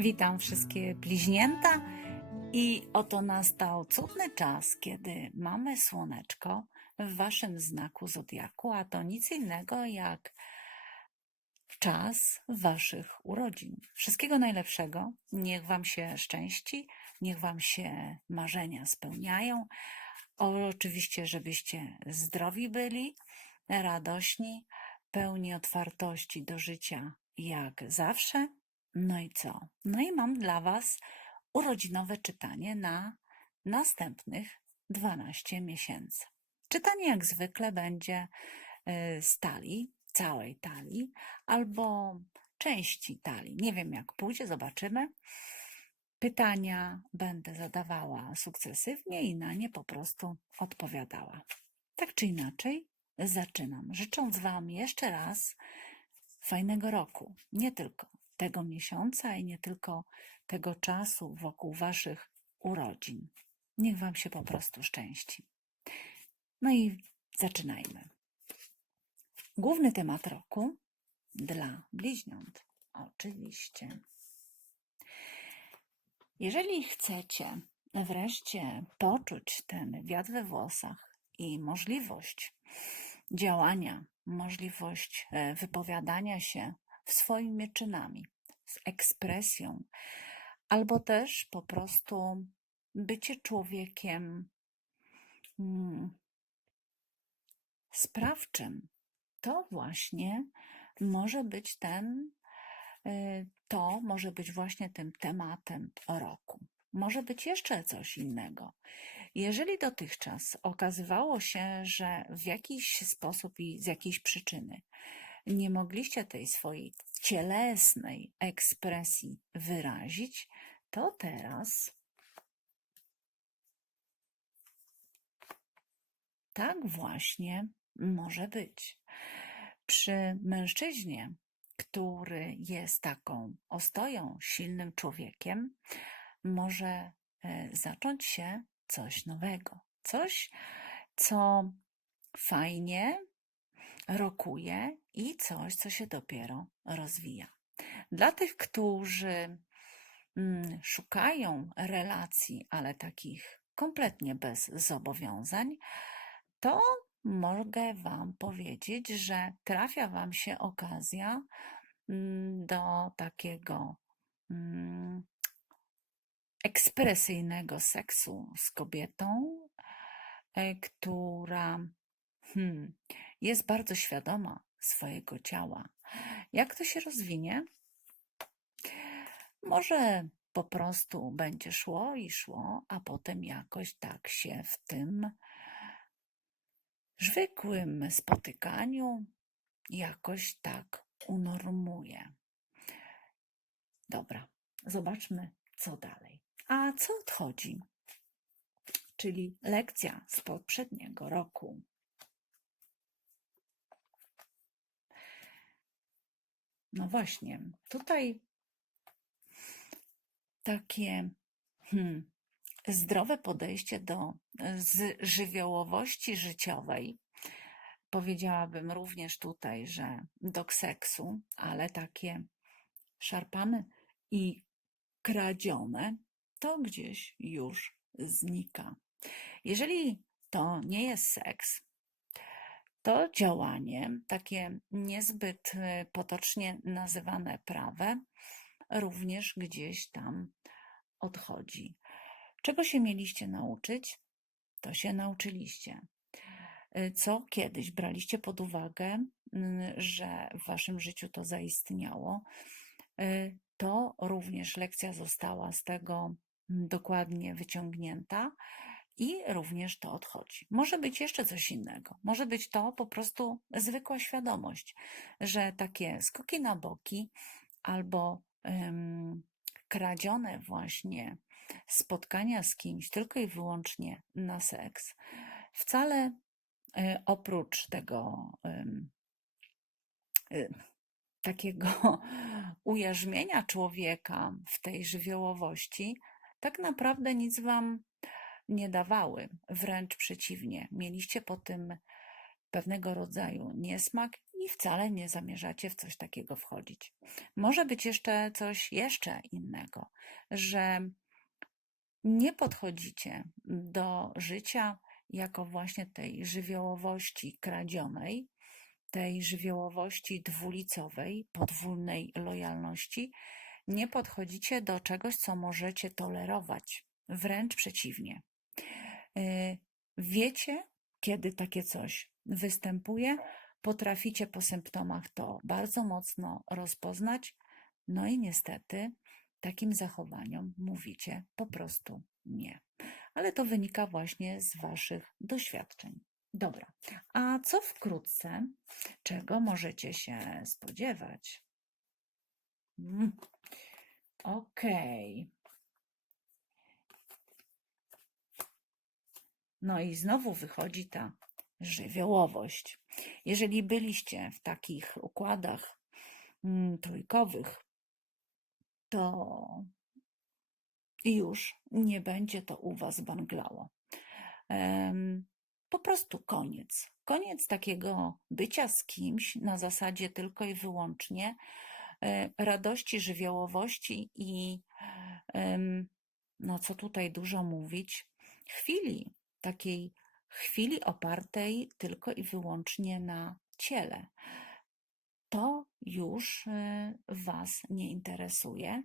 Witam wszystkie bliźnięta i oto nastał cudny czas, kiedy mamy słoneczko w waszym znaku zodiaku, a to nic innego jak czas waszych urodzin. Wszystkiego najlepszego. Niech wam się szczęści, niech wam się marzenia spełniają. Oczywiście, żebyście zdrowi byli, radośni, pełni otwartości do życia jak zawsze. No i co? No i mam dla Was urodzinowe czytanie na następnych 12 miesięcy. Czytanie jak zwykle będzie y, z talii, całej talii, albo części talii. Nie wiem jak pójdzie, zobaczymy. Pytania będę zadawała sukcesywnie i na nie po prostu odpowiadała. Tak czy inaczej, zaczynam. Życząc Wam jeszcze raz fajnego roku. Nie tylko tego miesiąca i nie tylko tego czasu wokół Waszych urodzin. Niech Wam się po prostu szczęści. No i zaczynajmy. Główny temat roku dla bliźniąt. Oczywiście. Jeżeli chcecie wreszcie poczuć ten wiatr we włosach i możliwość działania, możliwość e, wypowiadania się swoimi czynami, z ekspresją, albo też po prostu bycie człowiekiem mm, sprawczym, to właśnie może być ten, y, to może być właśnie tym tematem roku. Może być jeszcze coś innego. Jeżeli dotychczas okazywało się, że w jakiś sposób i z jakiejś przyczyny nie mogliście tej swojej cielesnej ekspresji wyrazić, to teraz tak właśnie może być. Przy mężczyźnie, który jest taką ostoją, silnym człowiekiem, może e, zacząć się coś nowego. Coś, co fajnie rokuje i coś, co się dopiero rozwija. Dla tych, którzy mm, szukają relacji, ale takich kompletnie bez zobowiązań, to mogę Wam powiedzieć, że trafia Wam się okazja mm, do takiego mm, ekspresyjnego seksu z kobietą, e, która hmm, jest bardzo świadoma swojego ciała. Jak to się rozwinie? Może po prostu będzie szło i szło, a potem jakoś tak się w tym zwykłym spotykaniu jakoś tak unormuje. Dobra, zobaczmy, co dalej. A co odchodzi? Czyli lekcja z poprzedniego roku. No właśnie, tutaj takie hmm, zdrowe podejście do z żywiołowości życiowej. Powiedziałabym również tutaj, że do seksu, ale takie szarpane i kradzione, to gdzieś już znika. Jeżeli to nie jest seks, to działanie, takie niezbyt e, potocznie nazywane prawem, również gdzieś tam odchodzi. Czego się mieliście nauczyć? To się nauczyliście. E, co kiedyś braliście pod uwagę, że w waszym życiu to zaistniało, e, to również lekcja została z tego dokładnie wyciągnięta i również to odchodzi. Może być jeszcze coś innego. Może być to po prostu zwykła świadomość, że takie skoki na boki albo um, kradzione właśnie spotkania z kimś tylko i wyłącznie na seks, wcale y, oprócz tego y, takiego ujarzmienia człowieka w tej żywiołowości, tak naprawdę nic wam nie dawały, wręcz przeciwnie. Mieliście po tym pewnego rodzaju niesmak i wcale nie zamierzacie w coś takiego wchodzić. Może być jeszcze coś jeszcze innego, że nie podchodzicie do życia jako właśnie tej żywiołowości kradzionej, tej żywiołowości dwulicowej, podwójnej lojalności, nie podchodzicie do czegoś, co możecie tolerować. Wręcz przeciwnie. Y, Wiecie, kiedy takie coś występuje, potraficie po symptomach to bardzo mocno rozpoznać, no i niestety takim zachowaniom mówicie po prostu nie. Ale to wynika właśnie z Waszych doświadczeń. Dobra, a co wkrótce, czego możecie się spodziewać? Mm. Okej. No i znowu wychodzi ta żywiołowość. Jeżeli byliście w takich układach mm, trójkowych, to już nie będzie to u Was banglało. Po prostu koniec. Koniec takiego bycia z kimś na zasadzie tylko i wyłącznie e, radości, żywiołowości i no co tutaj dużo mówić, chwili, takiej chwili opartej tylko i wyłącznie na ciele. To już y, Was nie interesuje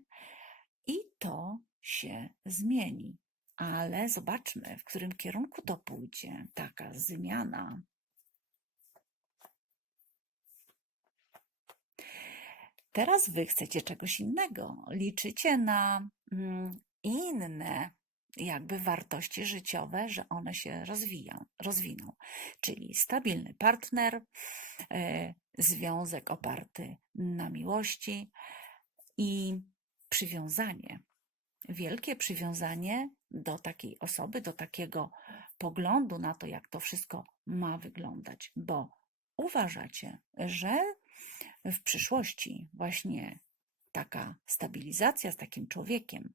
i to się zmieni. Ale zobaczmy, w którym kierunku to pójdzie, taka zmiana. Teraz Wy chcecie czegoś innego. Liczycie na mm, inne jakby wartości życiowe, że one się rozwiją, rozwiną. Czyli stabilny partner, e, związek oparty na miłości i przywiązanie. Wielkie przywiązanie do takiej osoby, do takiego poglądu na to, jak to wszystko ma wyglądać, bo uważacie, że w przyszłości właśnie taka stabilizacja z takim człowiekiem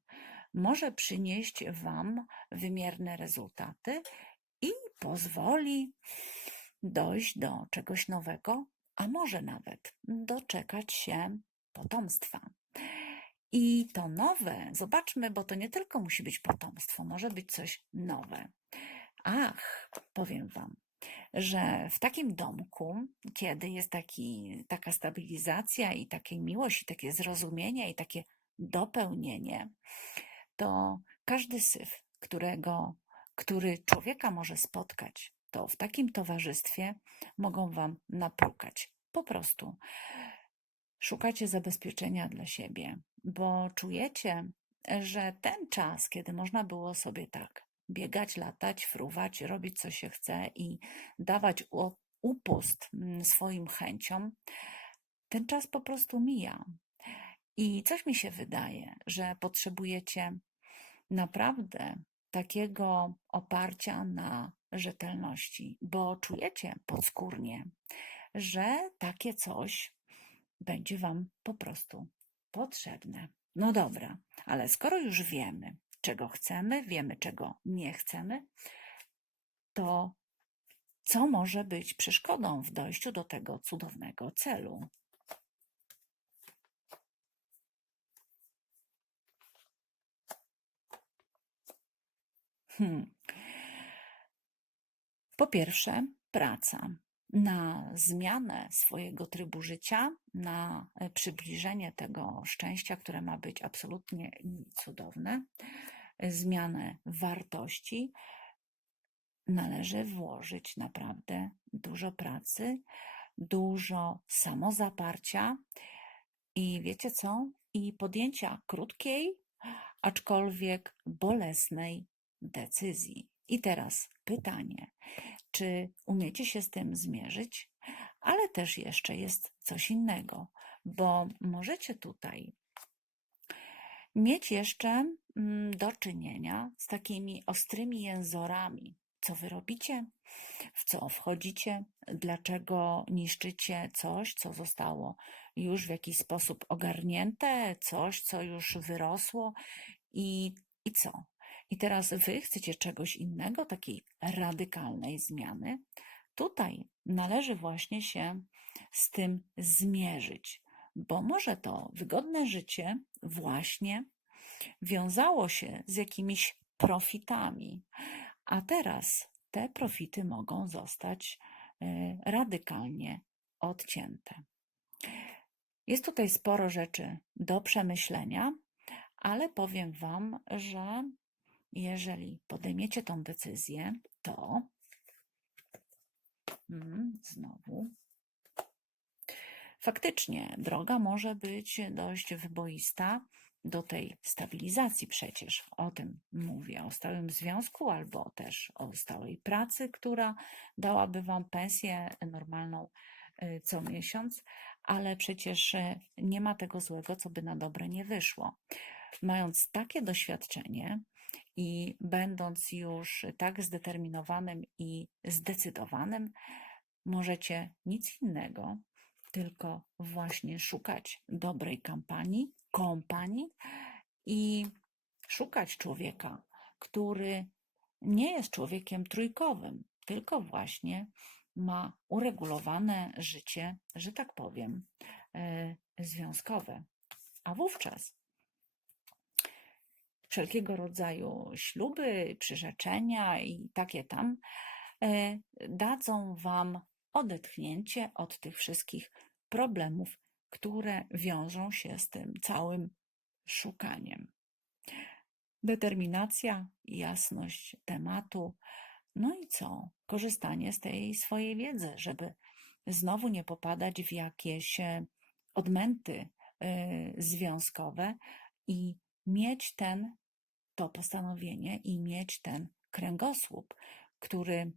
może przynieść Wam wymierne rezultaty i pozwoli dojść do czegoś nowego, a może nawet doczekać się potomstwa. I to nowe, zobaczmy, bo to nie tylko musi być potomstwo, może być coś nowe. Ach, powiem Wam, że w takim domku, kiedy jest taki, taka stabilizacja i takie miłość, i takie zrozumienie, i takie dopełnienie, to każdy syf, którego, który człowieka może spotkać, to w takim towarzystwie mogą wam naprukać. Po prostu szukacie zabezpieczenia dla siebie, bo czujecie, że ten czas, kiedy można było sobie tak biegać, latać, fruwać, robić co się chce i dawać upust mm, swoim chęciom, ten czas po prostu mija. I coś mi się wydaje, że potrzebujecie naprawdę takiego oparcia na rzetelności, bo czujecie podskórnie, że takie coś będzie Wam po prostu potrzebne. No dobra, ale skoro już wiemy, czego chcemy, wiemy, czego nie chcemy, to co może być przeszkodą w dojściu do tego cudownego celu? Hmm. Po pierwsze, praca na zmianę swojego trybu życia, na e, przybliżenie tego szczęścia, które ma być absolutnie cudowne, zmianę wartości, należy włożyć naprawdę dużo pracy, dużo samozaparcia i wiecie co? I podjęcia krótkiej, aczkolwiek bolesnej decyzji. I teraz pytanie, czy umiecie się z tym zmierzyć? Ale też jeszcze jest coś innego, bo możecie tutaj mieć jeszcze mm, do czynienia z takimi ostrymi jęzorami. Co wy robicie? W co wchodzicie? Dlaczego niszczycie coś, co zostało już w jakiś sposób ogarnięte, coś, co już wyrosło i, i co? I teraz wy chcecie czegoś innego, takiej radykalnej zmiany, Tutaj należy właśnie się z tym zmierzyć, bo może to wygodne życie właśnie wiązało się z jakimiś profitami, a teraz te profity mogą zostać e, radykalnie odcięte. Jest tutaj sporo rzeczy do przemyślenia, ale powiem Wam, że jeżeli podejmiecie tą decyzję, to mm, znowu faktycznie droga może być dość wyboista do tej stabilizacji przecież. O tym mówię, o stałym związku albo też o stałej pracy, która dałaby Wam pensję normalną y, co miesiąc, ale przecież y, nie ma tego złego, co by na dobre nie wyszło. Mając takie doświadczenie i będąc już tak zdeterminowanym i zdecydowanym, możecie nic innego, tylko właśnie szukać dobrej kampanii, kompanii i szukać człowieka, który nie jest człowiekiem trójkowym, tylko właśnie ma uregulowane życie, że tak powiem, e, związkowe. A wówczas wszelkiego rodzaju śluby, przyrzeczenia i takie tam e, dadzą Wam odetchnięcie od tych wszystkich problemów, które wiążą się z tym całym szukaniem. Determinacja, jasność tematu, no i co? Korzystanie z tej swojej wiedzy, żeby znowu nie popadać w jakieś e, odmęty e, związkowe i mieć ten, to postanowienie i mieć ten kręgosłup, który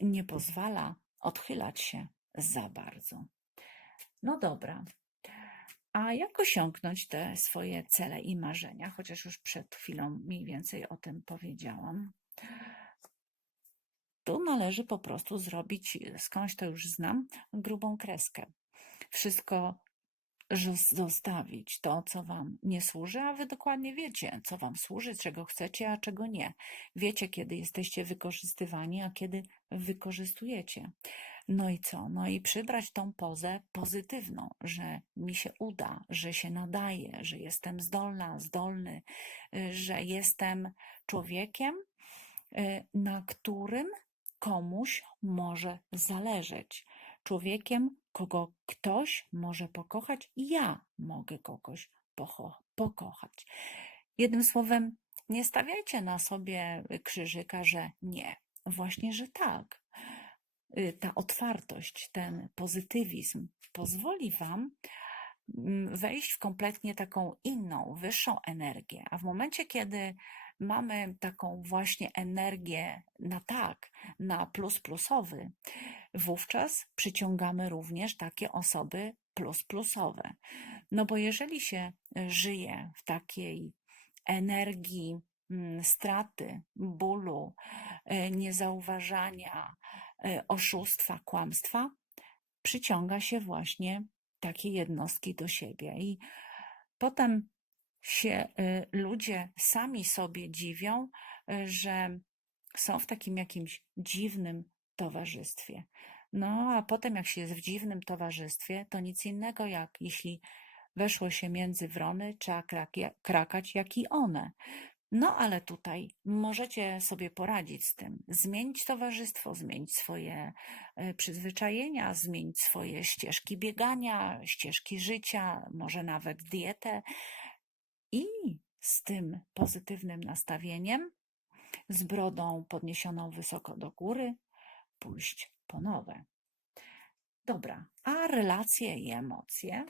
nie pozwala odchylać się za bardzo. No dobra. A jak osiągnąć te swoje cele i marzenia? Chociaż już przed chwilą mniej więcej o tym powiedziałam. Tu należy po prostu zrobić, skądś to już znam, grubą kreskę. Wszystko zostawić, to co wam nie służy, a wy dokładnie wiecie, co wam służy, czego chcecie, a czego nie. Wiecie, kiedy jesteście wykorzystywani, a kiedy wykorzystujecie. No i co? No i przybrać tą pozę pozytywną, że mi się uda, że się nadaje, że jestem zdolna, zdolny, y, że jestem człowiekiem, y, na którym komuś może zależeć. Człowiekiem, kogo ktoś może pokochać, i ja mogę kogoś pokochać. Jednym słowem, nie stawiajcie na sobie krzyżyka, że nie. Właśnie, że tak. Y, ta otwartość, ten pozytywizm pozwoli Wam mm, wejść w kompletnie taką inną, wyższą energię. A w momencie, kiedy mamy taką właśnie energię na tak, na plus plusowy, wówczas przyciągamy również takie osoby plus plusowe. No bo jeżeli się żyje w takiej energii mm, straty, bólu, y, niezauważania, E, oszustwa, kłamstwa, przyciąga się właśnie takie jednostki do siebie. I potem się e, ludzie sami sobie dziwią, e, że są w takim jakimś dziwnym towarzystwie. No, a potem, jak się jest w dziwnym towarzystwie, to nic innego jak jeśli weszło się między wrony, trzeba krakać jak i one. No, ale tutaj możecie sobie poradzić z tym. Zmienić towarzystwo, zmienić swoje e, przyzwyczajenia, zmienić swoje ścieżki biegania, ścieżki życia, może nawet dietę. I z tym pozytywnym nastawieniem, z brodą podniesioną wysoko do góry, pójść po nowe. Dobra, a relacje i emocje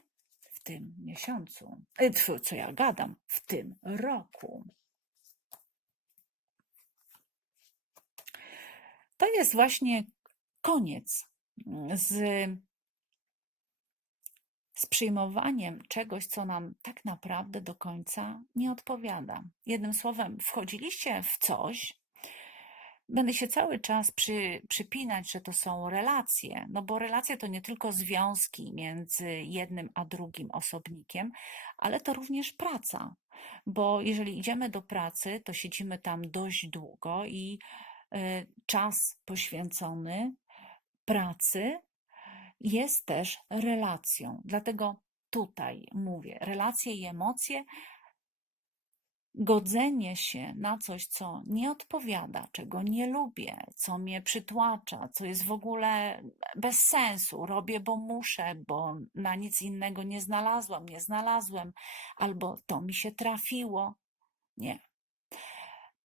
w tym miesiącu, e, co ja gadam, w tym roku. To jest właśnie koniec mm, z, z przyjmowaniem czegoś, co nam tak naprawdę do końca nie odpowiada. Jednym słowem, wchodziliście w coś, Będę się cały czas przy, przypinać, że to są relacje, no bo relacje to nie tylko związki między jednym a drugim osobnikiem, ale to również praca. Bo jeżeli idziemy do pracy, to siedzimy tam dość długo i Y, czas poświęcony pracy jest też relacją. Dlatego tutaj mówię, relacje i emocje, godzenie się na coś, co nie odpowiada, czego nie lubię, co mnie przytłacza, co jest w ogóle bez sensu. Robię, bo muszę, bo na nic innego nie znalazłam, nie znalazłem, albo to mi się trafiło. Nie.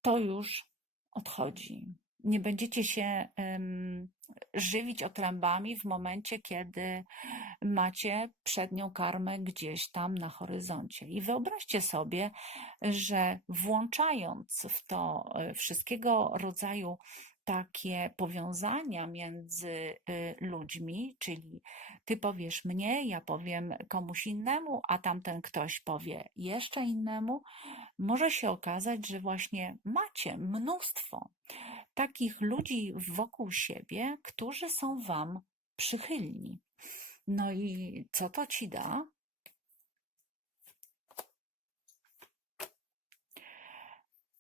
To już odchodzi. Nie będziecie się em, żywić otrębami w momencie, kiedy macie przednią karmę gdzieś tam na horyzoncie. I wyobraźcie sobie, że włączając w to e, wszystkiego rodzaju takie powiązania między y, ludźmi, czyli ty powiesz mnie, ja powiem komuś innemu, a tamten ktoś powie jeszcze innemu, może się okazać, że właśnie macie mnóstwo takich ludzi wokół siebie, którzy są wam przychylni. No i co to ci da?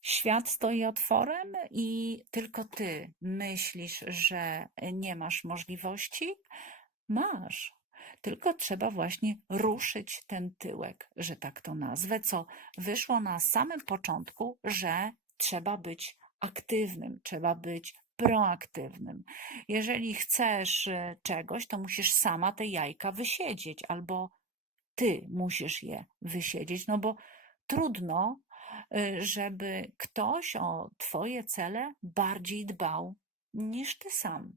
Świat stoi otworem i tylko ty myślisz, że nie masz możliwości? Masz. Tylko trzeba właśnie ruszyć ten tyłek, że tak to nazwę, co wyszło na samym początku, że trzeba być aktywnym, trzeba być proaktywnym. Jeżeli chcesz e, czegoś, to musisz sama te jajka wysiedzieć, albo ty musisz je wysiedzieć, no bo trudno, e, żeby ktoś o twoje cele bardziej dbał niż ty sam.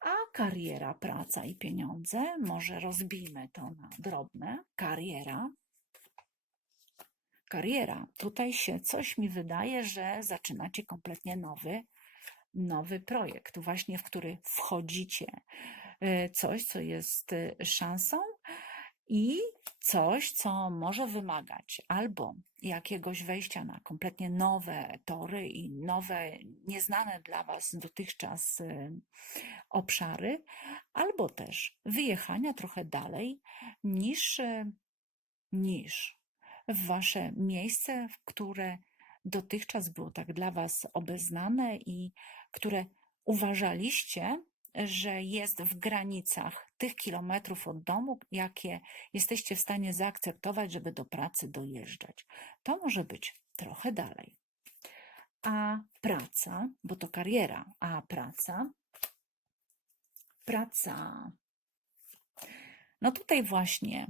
A kariera, praca i pieniądze, może rozbijmy to na drobne. Kariera. Kariera. Tutaj się coś mi wydaje, że zaczynacie kompletnie nowy, nowy projekt, właśnie w który wchodzicie. Y, Coś, co jest y, szansą i coś, co może wymagać albo jakiegoś wejścia na kompletnie nowe tory i nowe, nieznane dla Was dotychczas y, obszary, albo też wyjechania trochę dalej niż, niż w Wasze miejsce, które dotychczas było tak dla Was obeznane i które uważaliście, że jest w granicach tych kilometrów od domu, jakie jesteście w stanie zaakceptować, żeby do pracy dojeżdżać. To może być trochę dalej. A praca, bo to kariera, a praca, praca. No tutaj właśnie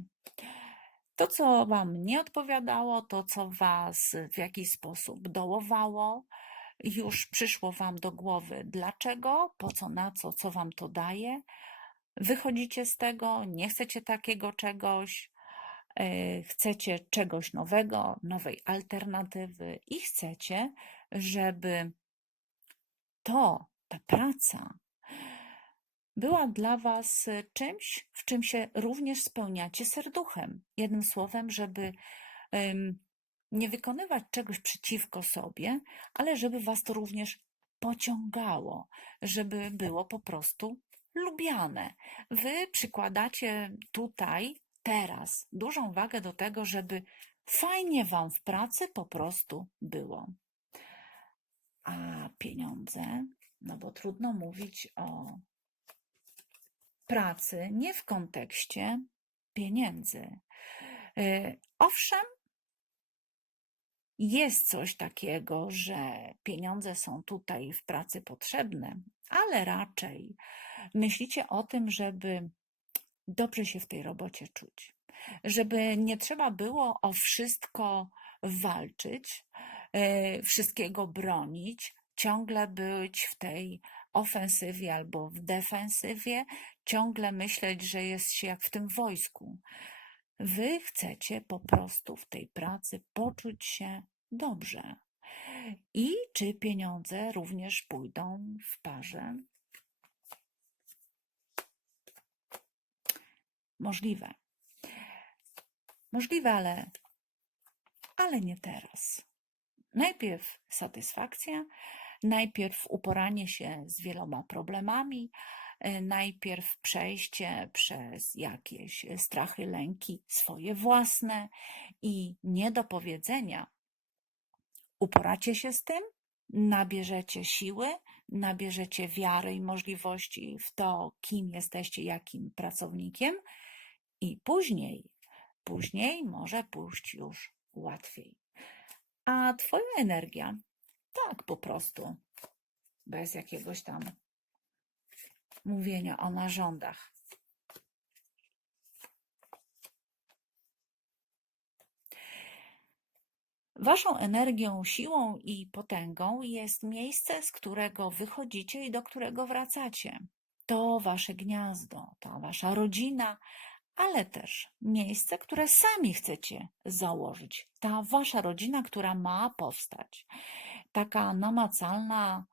to, co Wam nie odpowiadało, to, co Was w jakiś sposób dołowało, już przyszło Wam do głowy, dlaczego, po co, na co, co Wam to daje. Wychodzicie z tego, nie chcecie takiego czegoś, e, chcecie czegoś nowego, nowej alternatywy i chcecie, żeby to, ta praca była dla Was czymś, w czym się również spełniacie serduchem. Jednym słowem, żeby nie wykonywać czegoś przeciwko sobie, ale żeby Was to również pociągało, żeby było po prostu lubiane. Wy przykładacie tutaj, teraz dużą wagę do tego, żeby fajnie Wam w pracy po prostu było. A pieniądze, no bo trudno mówić o pracy nie w kontekście pieniędzy. Y, Owszem, jest coś takiego, że pieniądze są tutaj w pracy potrzebne, ale raczej myślicie o tym, żeby dobrze się w tej robocie czuć, żeby nie trzeba było o wszystko walczyć, y, wszystkiego bronić, ciągle być w tej ofensywie albo w defensywie, ciągle myśleć, że jest się jak w tym wojsku. Wy chcecie po prostu w tej pracy poczuć się dobrze. I czy pieniądze również pójdą w parze? Możliwe. Możliwe, ale, ale nie teraz. Najpierw satysfakcja, najpierw uporanie się z wieloma problemami, najpierw przejście przez jakieś strachy, lęki swoje własne i nie do powiedzenia. Uporacie się z tym, nabierzecie siły, nabierzecie wiary i możliwości w to, kim jesteście, jakim pracownikiem, i później, później może pójść już łatwiej. A Twoja energia, tak po prostu, bez jakiegoś tam mówienia o narządach. Waszą energią, siłą i potęgą jest miejsce, z którego wychodzicie i do którego wracacie. To wasze gniazdo, to wasza rodzina, ale też miejsce, które sami chcecie założyć. Ta wasza rodzina, która ma powstać. Taka namacalna,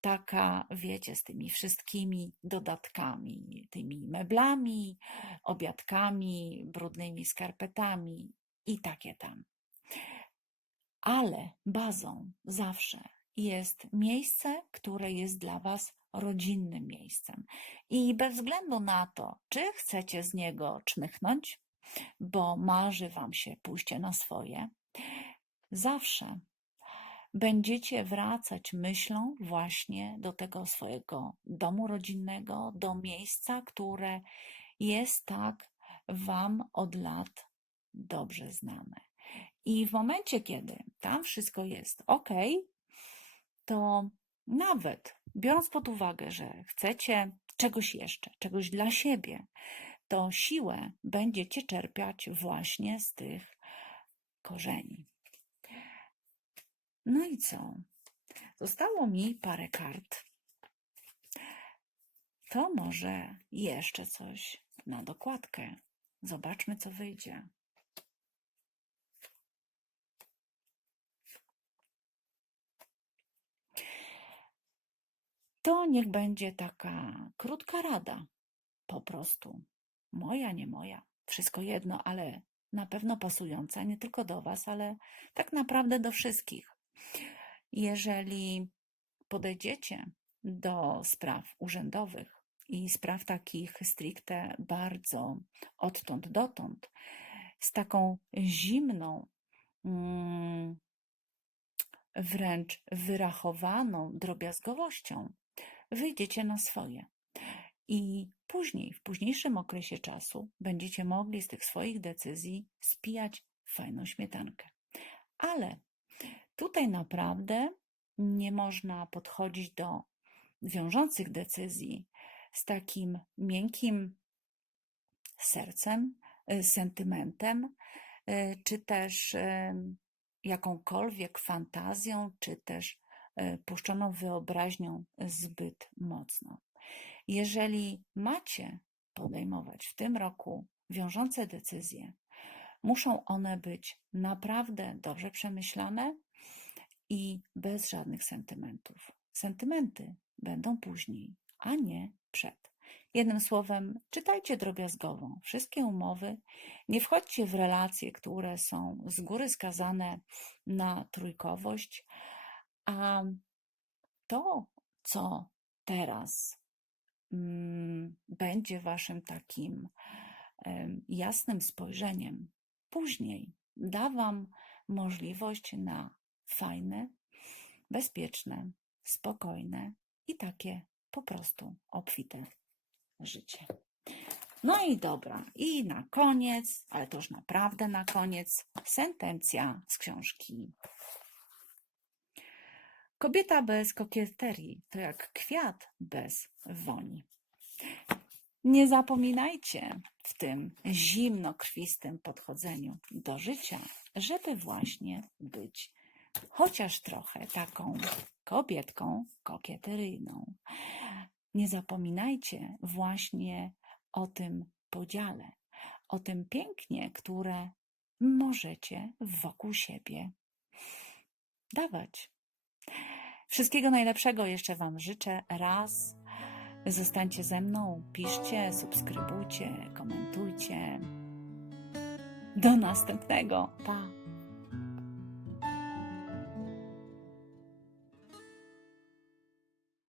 taka, wiecie, z tymi wszystkimi dodatkami, tymi meblami, obiadkami, brudnymi skarpetami i takie tam ale bazą zawsze jest miejsce, które jest dla Was rodzinnym miejscem. I bez względu na to, czy chcecie z niego czmychnąć, bo marzy Wam się pójście na swoje, zawsze będziecie wracać myślą właśnie do tego swojego domu rodzinnego, do miejsca, które jest tak Wam od lat dobrze znane. I w momencie, kiedy tam wszystko jest ok, to nawet biorąc pod uwagę, że chcecie czegoś jeszcze, czegoś dla siebie, to siłę będziecie czerpiać właśnie z tych korzeni. No i co? Zostało mi parę kart. To może jeszcze coś na dokładkę. Zobaczmy, co wyjdzie. To niech będzie taka krótka rada, po prostu. Moja, nie moja, wszystko jedno, ale na pewno pasująca nie tylko do Was, ale tak naprawdę do wszystkich. Jeżeli podejdziecie do spraw urzędowych i spraw takich stricte bardzo odtąd dotąd, z taką zimną, mm, wręcz wyrachowaną drobiazgowością, wyjdziecie na swoje. I później, w późniejszym okresie czasu, będziecie mogli z tych swoich decyzji spijać fajną śmietankę. Ale tutaj naprawdę nie można podchodzić do wiążących decyzji z takim miękkim sercem, y, sentymentem, y, czy też jakąkolwiek fantazją, czy też puszczoną wyobraźnią zbyt mocno. Jeżeli macie podejmować w tym roku wiążące decyzje, muszą one być naprawdę dobrze przemyślane i bez żadnych sentymentów. Sentymenty będą później, a nie przed. Jednym słowem, czytajcie drobiazgowo wszystkie umowy, nie wchodźcie w relacje, które są z góry skazane na trójkowość, a to, co teraz mm, będzie waszym takim jasnym spojrzeniem, później da wam możliwość na fajne, bezpieczne, spokojne i takie po prostu obfite życie. No i dobra, i na koniec, ale to już naprawdę na koniec, sentencja z książki Kobieta bez kokieterii to jak kwiat bez woni. Nie zapominajcie w tym zimnokrwistym podchodzeniu do życia, żeby właśnie być chociaż trochę taką kobietką kokieteryjną. Nie zapominajcie właśnie o tym podziale, o tym pięknie, które możecie wokół siebie dawać. Wszystkiego najlepszego jeszcze Wam życzę raz. Zostańcie ze mną, piszcie, subskrybujcie, komentujcie. Do następnego. Pa!